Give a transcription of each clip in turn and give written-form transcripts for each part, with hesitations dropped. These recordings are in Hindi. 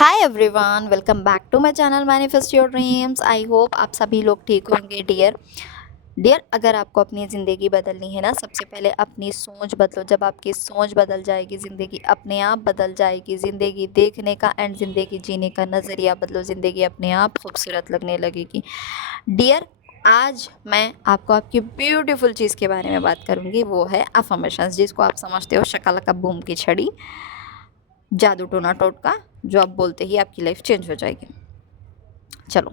Hi everyone, welcome back to my channel manifest your dreams. I hope आप सभी लोग ठीक होंगे। डियर अगर आपको अपनी ज़िंदगी बदलनी है ना, सबसे पहले अपनी सोच बदलो। जब आपकी सोच बदल जाएगी, ज़िंदगी अपने आप बदल जाएगी। ज़िंदगी देखने का एंड ज़िंदगी जीने का नज़रिया बदलो, ज़िंदगी अपने आप खूबसूरत लगने लगेगी। डियर, आज मैं आपको आपकी ब्यूटीफुल चीज़ के बारे में बात करूँगी, वो है अफर्मेशंस, जिसको आप समझते हो शक्ल बूम की छड़ी, जादू टोना टोटका, जो आप बोलते ही आपकी लाइफ चेंज हो जाएगी। चलो,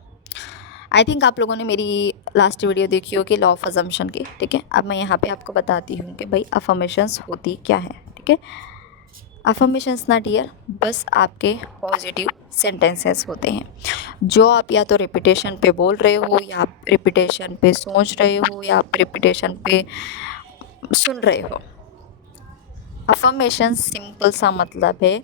आई थिंक आप लोगों ने मेरी लास्ट वीडियो देखी होगी लॉ ऑफ अजम्पशन की। ठीक है, अब मैं यहाँ पे आपको बताती हूँ कि भाई अफर्मेशंस होती क्या है। ठीक है, अफर्मेशंस ना डियर, बस आपके पॉजिटिव सेंटेंसेस होते हैं जो आप या तो रिपीटेशन पे बोल रहे हो, या आप रिपीटेशन पे सोच रहे हो, या आप रिपीटेशन पे सुन रहे हो। अफर्मेशन सिंपल सा मतलब है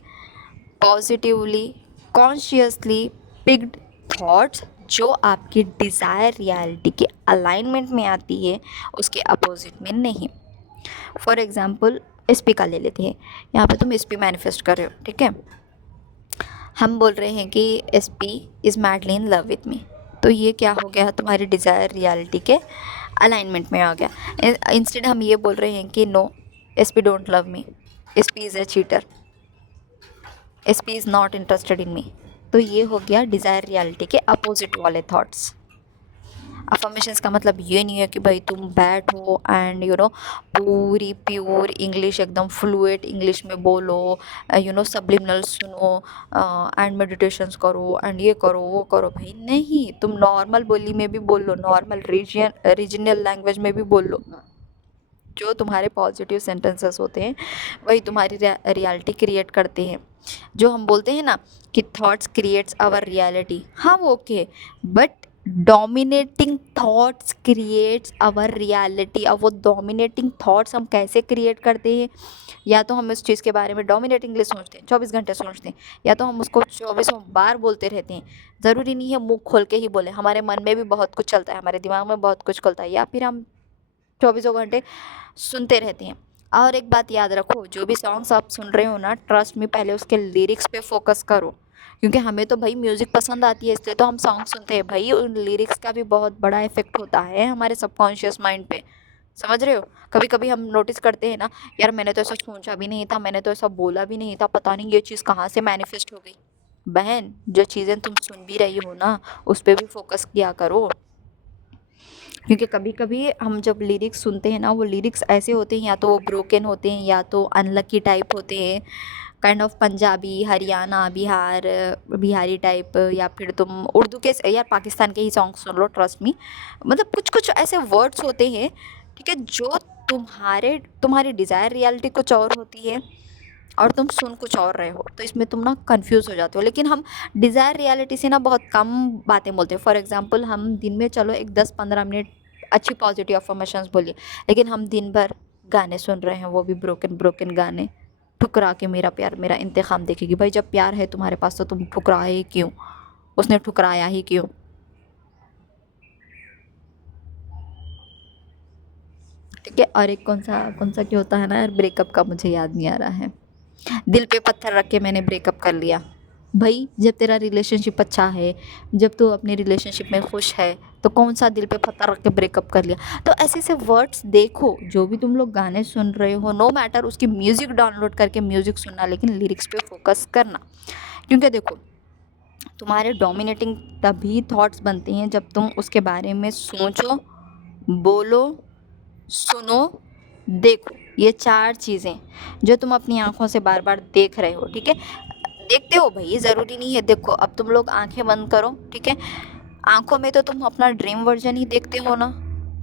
पॉजिटिवली कॉन्शियसली पिक्ड थॉट्स जो आपकी डिज़ायर रियलिटी के अलाइनमेंट में आती है, उसके अपोजिट में नहीं। फॉर एग्ज़ाम्पल एसपी का ले लेते हैं। यहाँ पे तुम एसपी मैनिफेस्ट कर रहे हो। ठीक है, हम बोल रहे हैं कि SP is madly in love with me, तो ये क्या हो गया, तुम्हारी डिज़ायर रियलिटी के अलाइनमेंट में आ गया। इंस्टेड हम ये बोल रहे हैं कि no, SP don't love me, SP is a cheater, SP is not interested in me, तो ये हो गया डिज़ायर रियलिटी के अपोजिट वाले थॉट्स। अफर्मेशंस का मतलब ये नहीं है कि भाई तुम बैठो एंड पूरी प्योर इंग्लिश, एकदम फ्लुएंट इंग्लिश में बोलो, सब्लिमिनल सुनो एंड मेडिटेशंस करो एंड ये करो वो करो। भाई नहीं, तुम नॉर्मल बोली में भी बोल लो, नॉर्मल रीजनल लैंग्वेज में भी बोल लो। जो तुम्हारे पॉजिटिव सेंटेंसेस होते हैं वही तुम्हारी रियलिटी क्रिएट करते हैं। जो हम बोलते हैं ना कि थॉट्स क्रिएट्स आवर रियलिटी, हाँ वो okay, but dominating thoughts creates our reality. अब वो डोमिनेटिंग थॉट्स हम कैसे क्रिएट करते हैं, या तो हम इस चीज़ के बारे में डोमिनेटिंगली सोचते हैं, 24 घंटे सोचते हैं, या तो हम उसको 24 बार बोलते रहते हैं। ज़रूरी नहीं है मुंह खोल के ही बोले, हमारे मन में भी बहुत कुछ चलता है, हमारे दिमाग में बहुत कुछ चलता है, या फिर हम 24 घंटे सुनते रहते हैं। और एक बात याद रखो, जो भी सॉन्ग्स आप सुन रहे हो ना, ट्रस्ट में पहले उसके लिरिक्स पे फोकस करो, क्योंकि हमें तो भाई म्यूज़िक पसंद आती है इसलिए तो हम सॉन्ग सुनते हैं। भाई उन लिरिक्स का भी बहुत बड़ा इफेक्ट होता है हमारे सबकॉन्शियस माइंड पे, समझ रहे हो। कभी कभी हम नोटिस करते हैं ना, यार मैंने तो ऐसा सोचा भी नहीं था, मैंने तो ऐसा बोला भी नहीं था, पता नहीं ये चीज़ कहाँ से मैनिफेस्ट हो गई। बहन, जो चीज़ें तुम सुन भी रही हो ना, उस पर भी फोकस किया करो, क्योंकि कभी कभी हम जब लिरिक्स सुनते हैं ना, वो लिरिक्स ऐसे होते हैं, या तो वो ब्रोकन होते हैं या तो अनलकी टाइप होते हैं, kind of Punjabi, Haryana, Bihari type, या फिर तुम उर्दू के या पाकिस्तान के ही सॉन्ग सुन लो, ट्रस्ट मी। मतलब कुछ कुछ ऐसे वर्ड्स होते हैं, ठीक है, जो तुम्हारी डिज़ायर रियलिटी कुछ और होती है और तुम सुन कुछ और रहे हो, तो इसमें तुम ना कंफ्यूज हो जाते हो। लेकिन हम डिज़ायर रियलिटी से ना बहुत कम बातें बोलते हैं। फॉर एग्जांपल, हम दिन में चलो एक 10-15 मिनट अच्छी पॉजिटिव अफर्मेशंस बोलिए, लेकिन हम दिन भर गाने सुन रहे हैं, वो भी ब्रोकन ब्रोकन गाने। ठुकरा के मेरा प्यार मेरा इंतकाम देखेगी। भाई जब प्यार है तुम्हारे पास तो तुम ठुकराए ही क्यों, उसने ठुकराया ही क्यों। ठीक है, और एक कौन सा क्या होता है ना यार, ब्रेकअप का मुझे याद नहीं आ रहा है। दिल पे पत्थर रख के मैंने ब्रेकअप कर लिया। भाई जब तेरा रिलेशनशिप अच्छा है, जब तू अपने रिलेशनशिप में खुश है, तो कौन सा दिल पे पत्थर रख के ब्रेकअप कर लिया। तो ऐसे ऐसे वर्ड्स देखो, जो भी तुम लोग गाने सुन रहे हो, नो मैटर उसकी म्यूज़िक डाउनलोड करके म्यूज़िक सुनना, लेकिन लिरिक्स पे फोकस करना। क्योंकि देखो, तुम्हारे डोमिनेटिंग तभी थॉट्स बनते हैं जब तुम उसके बारे में सोचो, बोलो, सुनो, देखो। ये 4 चीज़ें जो तुम अपनी आंखों से बार बार देख रहे हो, ठीक है, देखते हो भाई, ज़रूरी नहीं है। देखो अब तुम लोग आंखें बंद करो, ठीक है, आंखों में तो तुम अपना ड्रीम वर्जन ही देखते हो ना,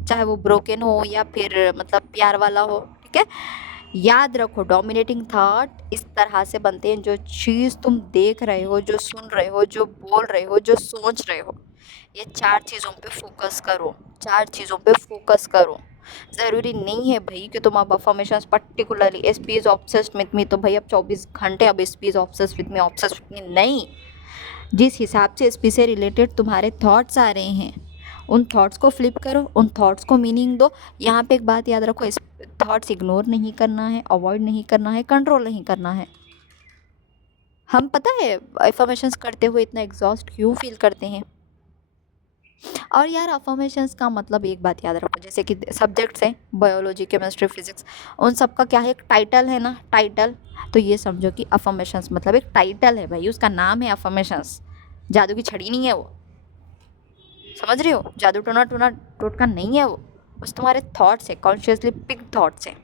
चाहे वो ब्रोकन हो या फिर मतलब प्यार वाला हो। ठीक है, याद रखो, डोमिनेटिंग थॉट इस तरह से बनते हैं, जो चीज़ तुम देख रहे हो, जो सुन रहे हो, जो बोल रहे हो, जो सोच रहे हो, ये 4 चीज़ों पे फोकस करो, 4 चीज़ों पे फोकस करो। ज़रूरी नहीं है भाई कि तुम अब affirmations particularly SP is obsessed with me, तो भाई अब 24 घंटे अब SP is obsessed with me नहीं। जिस हिसाब से एसपी से रिलेटेड तुम्हारे थॉट्स आ रहे हैं, उन थॉट्स को फ्लिप करो, उन थॉट्स को मीनिंग दो। यहाँ पे एक बात याद रखो, इस थॉट्स इग्नोर नहीं करना है, अवॉइड नहीं करना है, कंट्रोल नहीं करना है। हम पता है अफर्मेशंस करते हुए इतना एग्जॉस्ट क्यों फील करते हैं? और यार अफर्मेशंस का मतलब एक बात याद रखो, जैसे कि सब्जेक्ट्स हैं बायोलॉजी, केमिस्ट्री, फिजिक्स, उन सब का क्या है, एक टाइटल है ना, टाइटल। तो ये समझो कि अफर्मेशंस मतलब एक टाइटल है भाई, उसका नाम है अफर्मेशंस। जादू की छड़ी नहीं है वो, समझ रहे हो? जादू टोना टोना टोटका नहीं है वो, बस तुम्हारे थॉट्स है, कॉन्शियसली पिक थॉट्स है।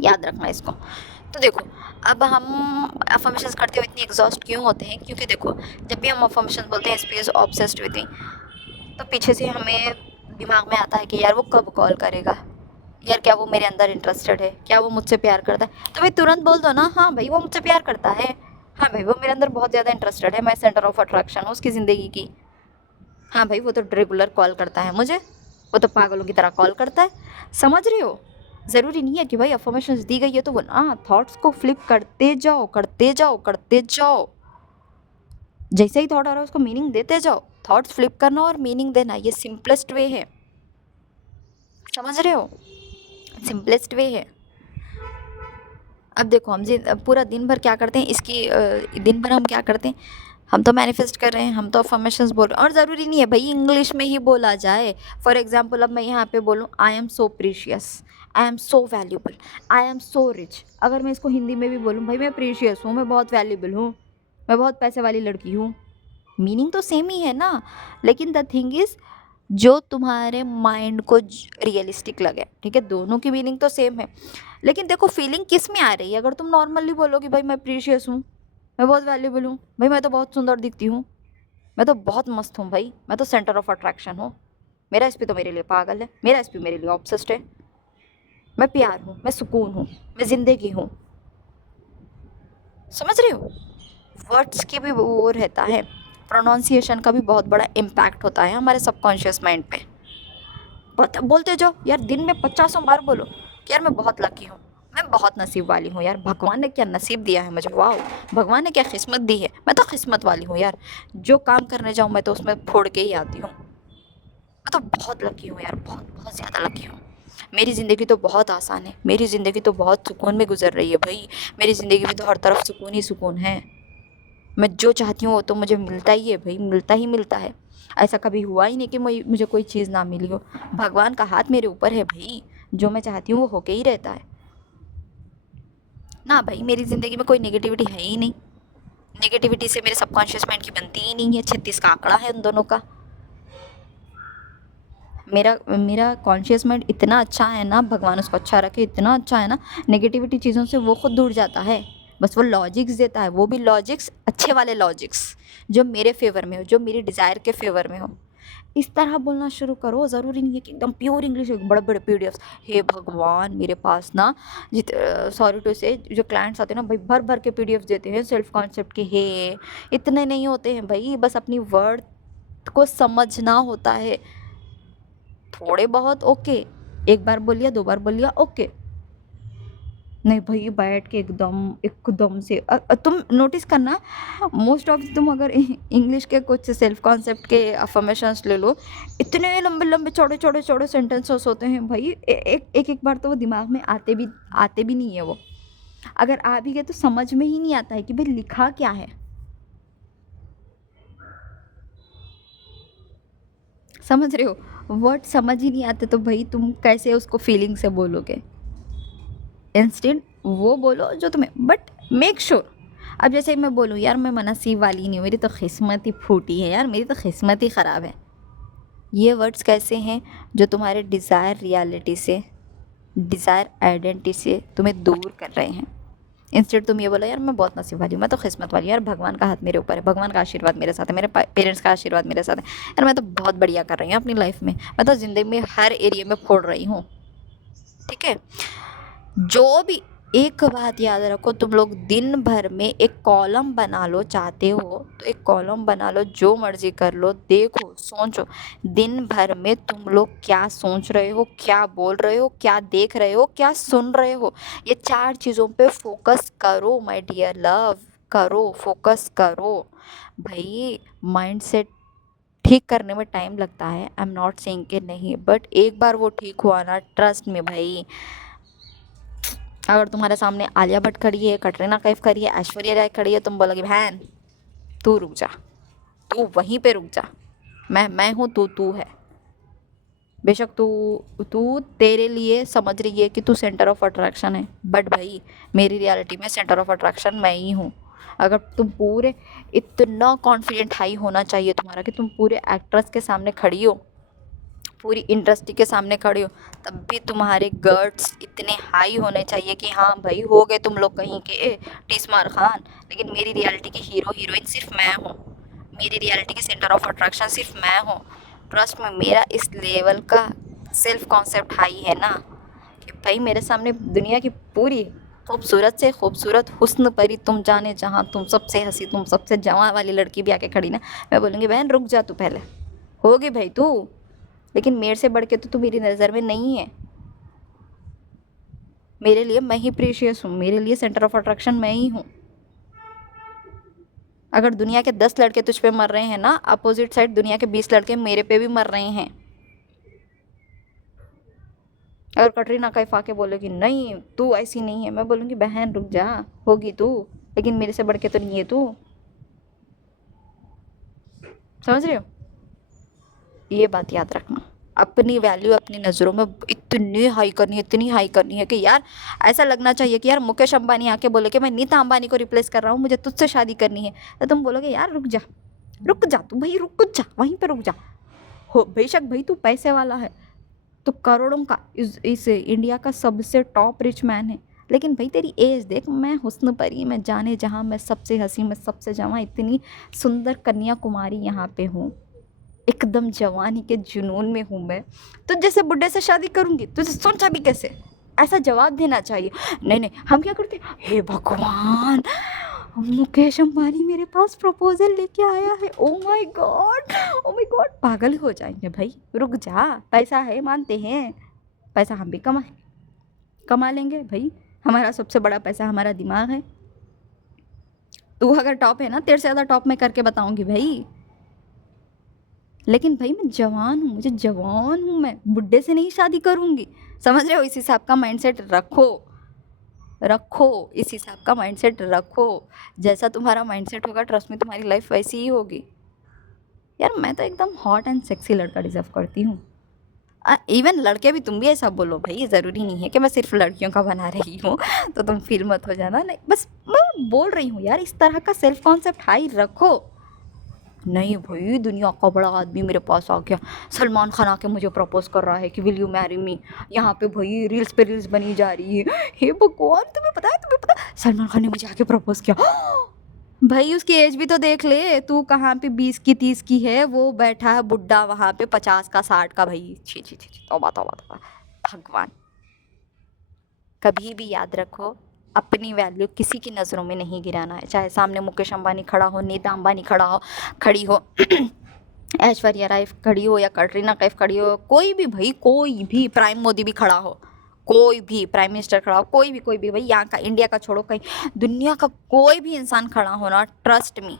याद रखना इसको। तो देखो, अब हम अफर्मेशंस करते हुए इतनी एग्जॉस्ट क्यों होते हैं? क्योंकि देखो, जब भी हम अफर्मेशन बोलते हैं स्पेस ऑब्सेस्ड विद मी, तो पीछे से हमें दिमाग में आता है कि यार वो कब कॉल करेगा, यार क्या वो मेरे अंदर इंटरेस्टेड है, क्या वो मुझसे प्यार करता है? तो भाई तुरंत बोल दो ना, हाँ भाई वो मुझसे प्यार करता है, हाँ भाई वो मेरे अंदर बहुत ज़्यादा इंटरेस्टेड है, मैं सेंटर ऑफ अट्रैक्शन हूँ उसकी ज़िंदगी की, हाँ भाई वो तो रेगुलर कॉल करता है मुझे, वो तो पागलों की तरह कॉल करता है। समझ रहे हो? ज़रूरी नहीं है कि भाई अफर्मेशंस दी गई है तो वो ना थॉट्स को फ्लिप करते जाओ, करते जाओ, करते जाओ। जैसे ही थॉट आ रहा है उसको मीनिंग देते जाओ। थॉट्स फ्लिप करना और मीनिंग देना ये सिंपलेस्ट वे है, समझ रहे हो? सिंपलेस्ट वे है। अब देखो हम पूरा दिन भर क्या करते हैं इसकी दिन भर हम क्या करते हैं, हम तो मैनिफेस्ट कर रहे हैं, हम तो अफर्मेशंस बोल रहे हैं, और ज़रूरी नहीं है भाई इंग्लिश में ही बोला जाए। फॉर एग्जांपल अब मैं यहाँ पे बोलूँ I am so precious, I am so valuable, I am so rich, अगर मैं इसको हिंदी में भी बोलूँ भाई मैं प्रीशियस हूँ, मैं बहुत वैल्यूबल हूँ, मैं बहुत पैसे वाली लड़की हूँ, मीनिंग तो सेम ही है ना। लेकिन द थिंग इज़ जो तुम्हारे माइंड को रियलिस्टिक लगे, ठीक है, दोनों की मीनिंग तो सेम है। लेकिन देखो फीलिंग किस में आ रही है? अगर तुम नॉर्मली बोलोगे भाई मैं प्रीशियस हूँ, मैं बहुत वैल्यूबल हूँ, भाई मैं तो बहुत सुंदर दिखती हूँ, मैं तो बहुत मस्त हूँ भाई, मैं तो सेंटर ऑफ अट्रैक्शन हूँ, मेरा एसपी तो मेरे लिए पागल है, मेरा एसपी मेरे लिए ऑब्सेस्ड है, मैं प्यार हूँ, मैं सुकून हूँ, मैं ज़िंदगी हूँ। समझ रहे हो? वर्ड्स की भी वो रहता है, प्रोनाउंसिएशन का भी बहुत बड़ा इम्पैक्ट होता है हमारे सबकॉन्शियस माइंड पे। बोलते जाओ यार, दिन में 50 बार बोलो कि यार मैं बहुत लकी हूँ, मैं बहुत नसीब वाली हूँ, यार भगवान ने क्या नसीब दिया है मुझे, वाह, भगवान ने क्या किस्मत दी है, मैं तो किस्मत वाली हूँ यार, जो काम करने जाऊँ मैं तो उसमें फोड़ के ही आती हूँ, मैं तो बहुत लकी हूँ यार, बहुत बहुत ज़्यादा लकी हूँ, मेरी ज़िंदगी तो बहुत आसान है, मेरी ज़िंदगी तो बहुत सुकून में गुजर रही है भाई, मेरी ज़िंदगी में तो हर तरफ सुकून ही सुकून है, मैं जो चाहती हूँ वो तो मुझे मिलता ही है भाई, मिलता ही मिलता है। ऐसा कभी हुआ ही नहीं कि मुझे कोई चीज़ ना मिली हो, भगवान का हाथ मेरे ऊपर है भाई, जो मैं चाहती हूँ वो होके ही रहता है ना भाई। मेरी ज़िंदगी में कोई नेगेटिविटी है ही नहीं, नेगेटिविटी से मेरे सबकॉन्शियस माइंड की बनती ही नहीं है, 36 का आंकड़ा है उन दोनों का। मेरा मेरा कॉन्शियस माइंड इतना अच्छा है ना, भगवान उसको अच्छा रखे, इतना अच्छा है ना, नेगेटिविटी चीज़ों से वो खुद दूर जाता है, बस वो लॉजिक्स देता है, वो भी लॉजिक्स अच्छे वाले लॉजिक्स जो मेरे फेवर में हो, जो मेरी डिज़ायर के फेवर में हो। इस तरह बोलना शुरू करो, ज़रूरी नहीं है कि एकदम प्योर इंग्लिश, बड़े बड़े पीडीएफ्स। हे भगवान, मेरे पास ना जित सॉरी टू से जो क्लाइंट्स आते हैं ना भाई, भर भर के पीडीएफ देते हैं सेल्फ कॉन्सेप्ट के, हे इतने नहीं होते हैं भाई, बस अपनी वर्ड को समझना होता है, थोड़े बहुत ओके, एक बार बोलिया, दो बार बोलिया ओके, नहीं भाई बैठ के एकदम एकदम से तुम नोटिस करना, मोस्ट ऑफ तुम अगर इंग्लिश के कुछ सेल्फ कॉन्सेप्ट के अफर्मेशंस ले लो, इतने लंबे लंबे चौड़े चौड़े चौड़े सेंटेंसेस होते हैं भाई, एक बार तो वो दिमाग में आते भी नहीं है वो, अगर आ भी गए तो समझ में ही नहीं आता है कि भाई लिखा क्या है। समझ रहे हो? वर्ड समझ ही नहीं आते तो भाई तुम कैसे उसको फीलिंग से बोलोगे? इंस्टेंट वो बोलो जो तुम्हें, बट मेक श्योर। अब जैसे मैं बोलूँ यार मैं मनसीब वाली नहीं हूँ, मेरी तो किस्मत ही फूटी है यार, मेरी तो किस्मत ही ख़राब है, ये वर्ड्स कैसे हैं जो तुम्हारे डिज़ायर रियलिटी से, डिज़ायर आइडेंटिटी से तुम्हें दूर कर रहे हैं। इंस्टेड तुम ये बोलो यार मैं बहुत नसीब वाली हूँ, मैं तो किस्मत वाली हूँ यार, भगवान का हाथ मेरे ऊपर है, भगवान का आशीर्वाद मेरे साथ है, मेरे पेरेंट्स का आशीर्वाद मेरे साथ है, यार मैं तो बहुत बढ़िया कर रही हूँ अपनी लाइफ में, मैं तो ज़िंदगी में हर एरिया में फोड़ रही हूँ। ठीक है, जो भी, एक बात याद रखो, तुम लोग दिन भर में एक कॉलम बना लो, चाहते हो तो एक कॉलम बना लो, जो मर्जी कर लो, देखो सोचो दिन भर में तुम लोग क्या सोच रहे हो, क्या बोल रहे हो, क्या देख रहे हो, क्या सुन रहे हो, ये 4 चीज़ों पे फोकस करो माय डियर लव, करो, फोकस करो भाई। माइंड सेट ठीक करने में टाइम लगता है, आई एम नॉट सेइंग कि नहीं, बट एक बार वो ठीक हुआ ना, ट्रस्ट में भाई, अगर तुम्हारे सामने आलिया भट्ट खड़ी है, कटरीना कैफ खड़ी है, ऐश्वर्या राय खड़ी है, तुम बोलोगे बहन तू रुक जा, तू वहीं पे रुक जा, मैं हूँ, तू है। बेशक तू तू तेरे लिए समझ रही है कि तू सेंटर ऑफ अट्रैक्शन है, बट भाई मेरी रियलिटी में सेंटर ऑफ अट्रैक्शन मैं ही हूँ। अगर तुम पूरे, इतना कॉन्फिडेंट हाई होना चाहिए तुम्हारा कि तुम पूरे एक्ट्रेस के सामने खड़ी हो, पूरी इंडस्ट्री के सामने खड़े हो, तब भी तुम्हारे गट्स इतने हाई होने चाहिए कि हाँ भाई हो गए तुम लोग कहीं के टिस्मार खान, लेकिन मेरी रियलिटी की हीरो हीरोइन सिर्फ मैं हूँ, मेरी रियलिटी की सेंटर ऑफ अट्रैक्शन सिर्फ मैं हूँ। ट्रस्ट में मेरा इस लेवल का सेल्फ कॉन्सेप्ट हाई है ना कि भाई मेरे सामने दुनिया की पूरी खूबसूरत से खूबसूरत हुस्न परी तुम जाने जहाँ, तुम सबसे हंसी, तुम सबसे जवां वाली लड़की भी आके खड़ी ना, मैं बोलूँगी बहन रुक जा, तू पहले होगी भाई तू, लेकिन मेरे से बढ़ के तो तू मेरी नज़र में नहीं है। मेरे लिए मैं ही प्रीशियस हूँ, मेरे लिए सेंटर ऑफ अट्रैक्शन मैं ही हूँ। अगर दुनिया के 10 लड़के तुझ पे मर रहे हैं ना, अपोजिट साइड दुनिया के 20 लड़के मेरे पे भी मर रहे हैं। अगर कटरीना कैफ आके बोलेगी नहीं तू ऐसी नहीं है, मैं बोलूँगी बहन रुक जा, होगी तू, लेकिन मेरे से बढ़ के तो नहीं है तू। समझ रहे हो? ये बात याद रखना। अपनी वैल्यू अपनी नज़रों में इतनी हाई करनी है, इतनी हाई करनी है कि यार ऐसा लगना चाहिए कि यार मुकेश अंबानी आके बोले कि मैं नीता अंबानी को रिप्लेस कर रहा हूँ, मुझे तुझसे शादी करनी है, तो तुम बोलोगे यार रुक जा, रुक जा तू भाई, रुक जा वहीं पे रुक जा। हो बेशक भाई तू पैसे वाला है, तो करोड़ों का इस इंडिया का सबसे टॉप रिच मैन है, लेकिन भाई तेरी एज देख, मैं हुस्न परी, मैं जाने जहाँ, मैं सबसे हंसी, मैं सबसे जवां, इतनी सुंदर कन्याकुमारी यहाँ पे हूँ, एकदम जवानी के जुनून में हूँ मैं, तो जैसे बुढ़े से शादी करूँगी तुझे सोचा भी कैसे, ऐसा जवाब देना चाहिए। नहीं नहीं हम क्या करते, हे भगवान मुकेश अंबानी मेरे पास प्रपोजल लेके आया है, oh my God, oh my God, पागल हो जाएंगे भाई, रुक जा, पैसा है मानते हैं, पैसा हम भी कमा लेंगे भाई, हमारा सबसे बड़ा पैसा हमारा दिमाग है। तू अगर टॉप है ना, तेरे से ज़्यादा टॉप मैं करके बताऊंगी भाई, लेकिन भाई मैं जवान हूँ, मुझे जवान हूँ, मैं बुढ़े से नहीं शादी करूँगी। समझ रहे हो? इस हिसाब का माइंडसेट रखो, रखो इस हिसाब का माइंडसेट रखो। जैसा तुम्हारा माइंडसेट होगा ट्रस्ट में तुम्हारी लाइफ वैसी ही होगी। यार मैं तो एकदम हॉट एंड सेक्सी लड़का डिजर्व करती हूँ। इवन लड़के भी, तुम भी ऐसा बोलो भाई, ज़रूरी नहीं है कि मैं सिर्फ लड़कियों का बना रही हूँ तो तुम फील मत हो जाना, नहीं बस मैं बोल रही हूँ यार, इस तरह का सेल्फ कॉन्सेप्ट हाई रखो। नहीं भाई दुनिया का बड़ा आदमी मेरे पास आ गया, सलमान खान आके मुझे प्रपोज कर रहा है कि विल यू मैरी मी, यहाँ पे भाई रील्स पे रील्स बनी जा रही है, हे भगवान तुम्हें पता है सलमान खान ने मुझे आके प्रपोज किया। भाई उसकी एज भी तो देख ले, तू कहाँ पे 20 की 30 की है, वो बैठा है बुड्ढा वहाँ पे 50 का 60 का, भाई छी छी छी छी, तौबा तौबा तौबा। भगवान, कभी भी याद रखो अपनी वैल्यू किसी की नज़रों में नहीं गिराना है, चाहे सामने मुकेश अंबानी खड़ा हो, नीता अंबानी खड़ा हो, खड़ी हो ऐश्वर्या राय खड़ी हो, या कटरीना कैफ खड़ी हो, कोई भी भाई, कोई भी, प्राइम मोदी भी खड़ा हो, कोई भी प्राइम मिनिस्टर खड़ा हो, कोई भी भाई, यहाँ का इंडिया का छोड़ो, कहीं दुनिया का कोई भी इंसान खड़ा होना, ट्रस्ट मी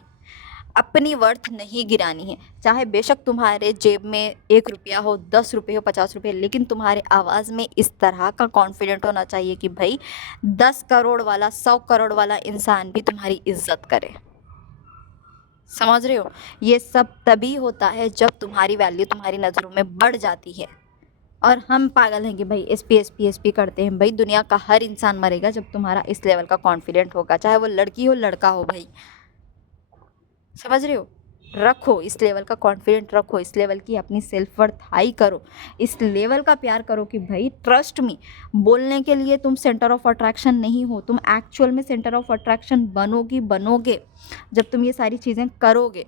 अपनी वर्थ नहीं गिरानी है। चाहे बेशक तुम्हारे जेब में 1 रुपया हो, 10 रुपये हो, 50 रुपये, लेकिन तुम्हारे आवाज़ में इस तरह का कॉन्फिडेंट होना चाहिए कि भाई 10 करोड़ वाला, 100 करोड़ वाला इंसान भी तुम्हारी इज्जत करे। समझ रहे हो? ये सब तभी होता है जब तुम्हारी वैल्यू तुम्हारी नज़रों में बढ़ जाती है। और हम पागल हैं कि भाई एसपी करते हैं, भाई दुनिया का हर इंसान मरेगा जब तुम्हारा इस लेवल का कॉन्फिडेंट होगा, चाहे वो लड़की हो लड़का हो भाई। समझ रहे हो? रखो इस लेवल का कॉन्फिडेंट, रखो इस लेवल की अपनी सेल्फ वर्थ हाई करो, इस लेवल का प्यार करो कि भाई ट्रस्ट मी, बोलने के लिए तुम सेंटर ऑफ अट्रैक्शन नहीं हो, तुम एक्चुअल में सेंटर ऑफ अट्रैक्शन बनोगे जब तुम ये सारी चीज़ें करोगे।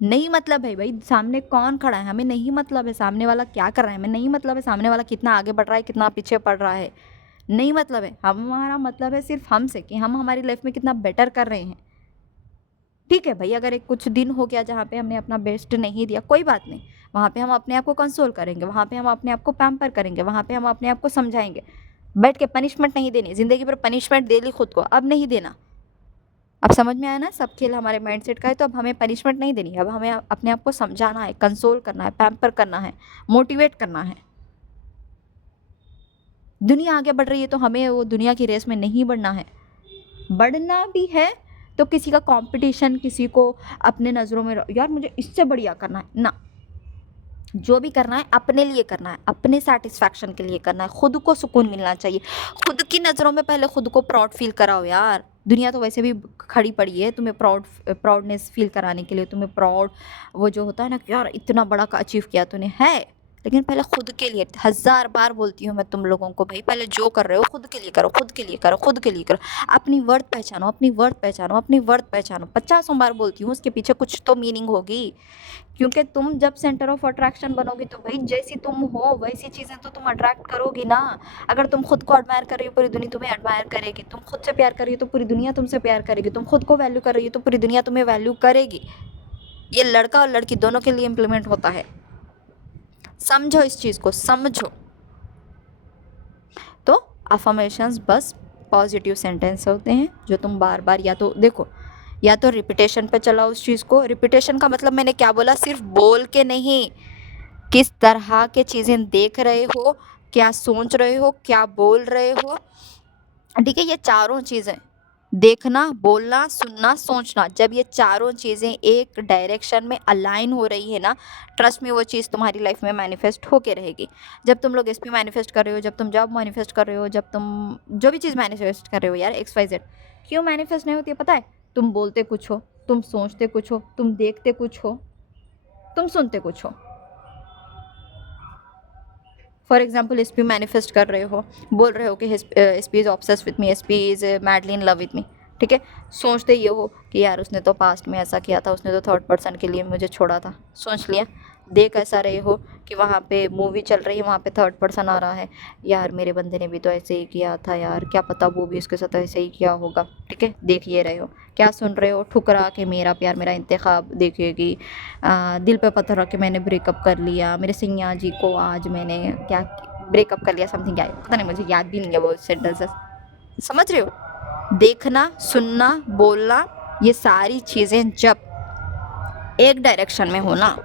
नहीं मतलब है भाई सामने कौन खड़ा है, हमें नहीं मतलब है सामने वाला क्या कर रहा है, हमें नहीं मतलब है सामने वाला कितना आगे बढ़ रहा है, कितना पीछे पड़ रहा है, नहीं मतलब है। हमारा मतलब है सिर्फ हमसे कि हम हमारी लाइफ में कितना बेटर कर रहे हैं। ठीक है भाई, अगर एक कुछ दिन हो गया जहाँ पे हमने अपना बेस्ट नहीं दिया, कोई बात नहीं, वहाँ पे हम अपने आप को कंसोल करेंगे, वहाँ पे हम अपने आप को पैम्पर करेंगे, वहाँ पे हम अपने आप को समझाएंगे। बैठ के पनिशमेंट नहीं देनी, ज़िंदगी पर पनिशमेंट दे ली खुद को, अब नहीं देना। अब समझ में आया ना, सब खेल हमारे माइंडसेट का है, तो अब हमें पनिशमेंट नहीं देनी है, अब हमें अपने आप को समझाना है, कंसोल करना है, पैम्पर करना है, मोटिवेट करना है। दुनिया आगे बढ़ रही है तो हमें वो दुनिया की रेस में नहीं बढ़ना है। बढ़ना भी है तो किसी का कंपटीशन, किसी को अपने नज़रों में यार मुझे इससे बढ़िया करना है ना। जो भी करना है अपने लिए करना है, अपने सेटिस्फैक्शन के लिए करना है, खुद को सुकून मिलना चाहिए। खुद की नज़रों में पहले खुद को प्राउड फील कराओ यार। दुनिया तो वैसे भी खड़ी पड़ी है तुम्हें प्राउडनेस फील कराने के लिए, तुम्हें प्राउड वो जो होता है ना कि यार इतना बड़ा का अचीव किया तूने, है। लेकिन पहले खुद के लिए, 1000 बार बोलती हूँ मैं तुम लोगों को, भाई पहले जो कर रहे हो खुद के लिए करो, खुद के लिए करो, खुद के लिए करो। अपनी वर्थ पहचानो, अपनी वर्थ पहचानो, अपनी वर्थ पहचानो। 50 बार बोलती हूँ, उसके पीछे कुछ तो मीनिंग होगी। क्योंकि तुम जब सेंटर ऑफ अट्रैक्शन बनोगे तो भाई जैसी तुम हो वैसी चीज़ें तो तुम अट्रैक्ट करोगी ना। अगर तुम खुद को एडमायर कर रही हो पूरी दुनिया तुम्हें एडमायर करेगी, तुम खुद से प्यार कर रही हो तो पूरी दुनिया तुमसे प्यार करेगी, तुम खुद को वैल्यू कर रही हो तो पूरी दुनिया तुम्हें वैल्यू करेगी। ये लड़का और लड़की दोनों के लिए इम्प्लीमेंट होता है। समझो इस चीज़ को, समझो। तो अफर्मेशंस बस पॉजिटिव सेंटेंस होते हैं जो तुम बार बार या तो देखो, या तो रिपीटेशन पे चलाओ उस चीज़ को। रिपीटेशन का मतलब मैंने क्या बोला, सिर्फ बोल के नहीं, किस तरह के चीज़ें देख रहे हो, क्या सोच रहे हो, क्या बोल रहे हो, ठीक है। ये चारों चीज़ें, देखना, बोलना, सुनना, सोचना, जब ये चारों चीज़ें एक डायरेक्शन में अलाइन हो रही है ना, ट्रस्ट में वो चीज़ तुम्हारी लाइफ में मैनिफेस्ट होके रहेगी। जब तुम लोग एसपी मैनिफेस्ट कर रहे हो, जब तुम जॉब मैनिफेस्ट कर रहे हो, जब तुम जो भी चीज़ मैनिफेस्ट कर रहे हो यार, XYZ, क्यों मैनिफेस्ट नहीं होती है पता है? तुम बोलते कुछ हो, तुम सोचते कुछ हो, तुम देखते कुछ हो, तुम सुनते कुछ हो। फॉर एग्जाम्पल एसपी मैनिफेस्ट कर रहे हो, बोल रहे हो कि SP is obsessed with me, SP is madly in love with me, ठीक है। सोचते ये हो कि यार उसने तो पास्ट में ऐसा किया था, उसने तो थर्ड पर्सन के लिए मुझे छोड़ा था, सोच लिया। देख ऐसा रहे हो कि वहाँ पे मूवी चल रही है, वहाँ पे थर्ड पर्सन आ रहा है, यार मेरे बंदे ने भी तो ऐसे ही किया था यार, क्या पता वो भी उसके साथ ऐसे ही किया होगा, ठीक है। देख ये रहे हो। क्या सुन रहे हो, ठुकरा के मेरा प्यार मेरा इंतखाब देखेगी, दिल पे पत्थर रख के मैंने ब्रेकअप कर लिया, मेरे सिंह जी को आज मैंने क्या ब्रेकअप कर लिया, समथिंग, क्या पता नहीं, मुझे याद भी नहीं है वो सेंटेंसेस। समझ रहे हो? देखना, सुनना, बोलना, ये सारी चीज़ें जब एक डायरेक्शन में हो ना,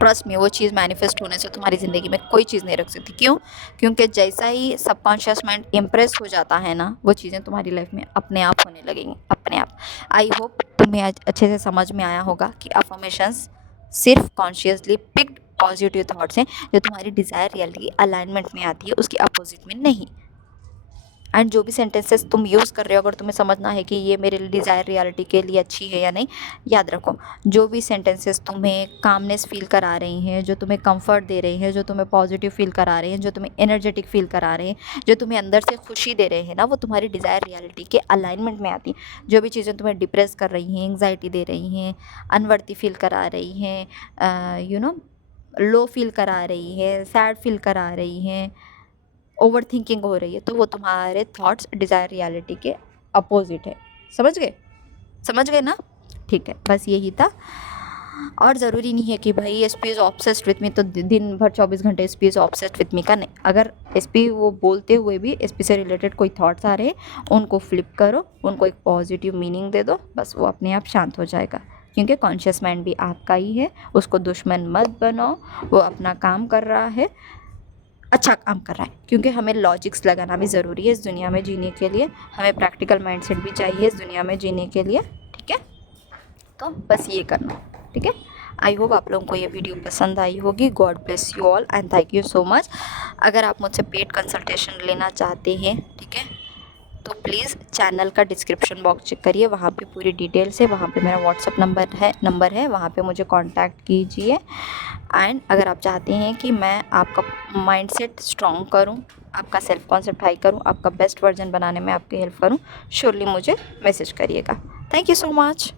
ट्रस्ट में वो चीज़ मैनिफेस्ट होने से तुम्हारी ज़िंदगी में कोई चीज़ नहीं रख सकती। क्यों? क्योंकि जैसा ही सबकॉन्शियस माइंड इम्प्रेस हो जाता है ना, वो चीज़ें तुम्हारी लाइफ में अपने आप होने लगेंगी, अपने आप। आई होप तुम्हें आज अच्छे से समझ में आया होगा कि अफर्मेशंस सिर्फ कॉन्शियसली पिक्ड पॉजिटिव थॉट्स हैं जो तुम्हारी डिज़ायर रियलिटी अलाइनमेंट में आती है, उसके अपोजिट में नहीं। एंड जो भी सेंटेंसेस तुम यूज़ कर रहे हो, अगर तुम्हें समझना है कि ये मेरे डिज़ायर रियलिटी के लिए अच्छी है या नहीं, याद रखो, जो भी सेंटेंसेस तुम्हें कामनेस फील करा रही हैं, जो तुम्हें कंफर्ट दे रही हैं, जो तुम्हें पॉजिटिव फील करा रहे हैं, जो तुम्हें एनर्जेटिक फील करा रहे हैं, जो तुम्हें अंदर से खुशी दे रहे हैं ना, वो तुम्हारी डिज़ायर रियलिटी के अलाइनमेंट में आती हैं। जो भी चीज़ें तुम्हें डिप्रेस कर रही हैं, एंग्जाइटी दे रही हैं, अनवर्दी फील करा रही हैं, लो फील करा रही है, सैड फील करा रही हैं, ओवर थिंकिंग हो रही है, तो वो तुम्हारे थॉट्स डिज़ायर रियलिटी के अपोजिट है। समझ गए? समझ गए ना? ठीक है, बस यही था। और ज़रूरी नहीं है कि भाई SP is obsessed with me तो दिन भर 24 घंटे SP is obsessed with me का नहीं। अगर एसपी वो बोलते हुए भी एसपी से रिलेटेड कोई थॉट्स आ रहे हैं, उनको फ्लिप करो, उनको एक पॉजिटिव मीनिंग दे दो, बस वो अपने आप शांत हो जाएगा। क्योंकि कॉन्शियस माइंड भी आपका ही है, उसको दुश्मन मत बनाओ। वो अपना काम कर रहा है, अच्छा काम कर रहा है। क्योंकि हमें लॉजिक्स लगाना भी ज़रूरी है इस दुनिया में जीने के लिए, हमें प्रैक्टिकल माइंडसेट भी चाहिए इस दुनिया में जीने के लिए, ठीक है। तो बस ये करना, ठीक है। आई होप आप लोगों को ये वीडियो पसंद आई होगी। God bless you all and thank you so much. अगर आप मुझसे पेड कंसल्टेशन लेना चाहते हैं, ठीक है, तो प्लीज़ चैनल का डिस्क्रिप्शन बॉक्स चेक करिए, वहाँ पे पूरी डिटेल्स है, वहाँ पे मेरा व्हाट्सअप नंबर है, वहाँ पे मुझे कांटेक्ट कीजिए। एंड अगर आप चाहते हैं कि मैं आपका माइंडसेट स्ट्रॉन्ग करूँ, आपका सेल्फ कॉन्सेप्ट हाई करूँ, आपका बेस्ट वर्जन बनाने में आपकी हेल्प करूँ, श्योरली मुझे मैसेज करिएगा। Thank you so much.